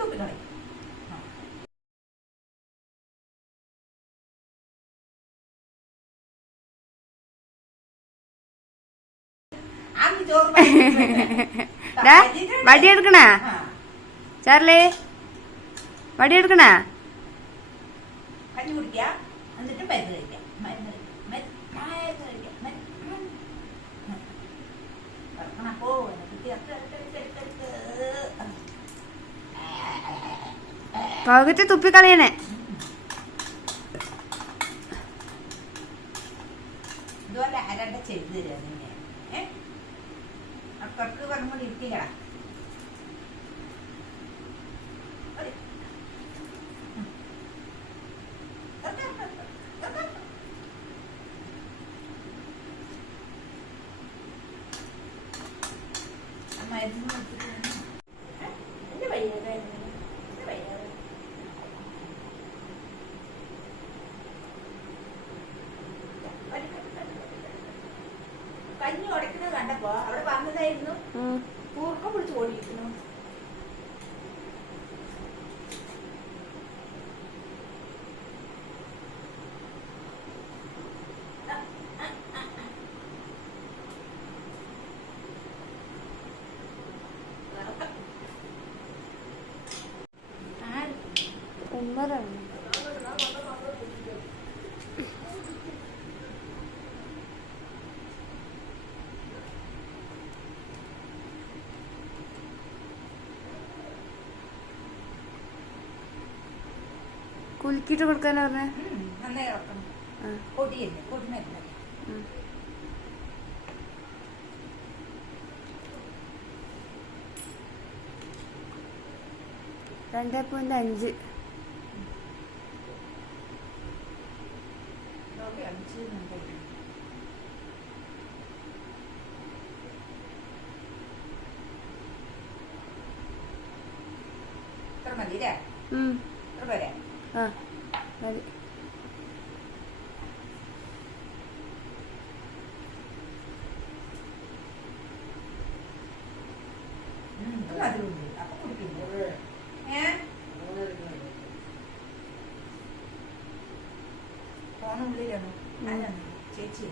തുപ്പിക്കളി. വടി എടുക്കണ ചാർലി, വടി എടുക്കണ. കഞ്ഞി കുടിക്ക, എന്നിട്ട് മരുന്ന് കഴിക്കാം. പകുതി തുപ്പിക്കളയണേ. ഇതുപോലെ ആരാണ്ട ചെയ്തു തരാ നിന്നെ. അപ്പുറത്ത് പറഞ്ഞുകൊണ്ട് ഇരിക്കല. മരുന്ന് കഞ്ഞി ഉടക്കുന്നത് കണ്ടപ്പോ അവിടെ പറഞ്ഞതായിരുന്നു കൂർക്കം പിടിച്ച് ഓടിയിരിക്കുന്നു. കുലുക്കിട്ട് കൊടുക്കാനാ പറഞ്ഞേ. നന്നായി ഇറക്കണം. പൊടിയല്ലേ, പൊടി മരുന്നല്ലേ. 2.5. ഇത്ര മതിയില്ലേ? ഇത്ര പോരെ? ആ മതി. അപ്പൊ കുടിക്കുന്നു. ഫോണുള്ളിലാണോ? ചേച്ചി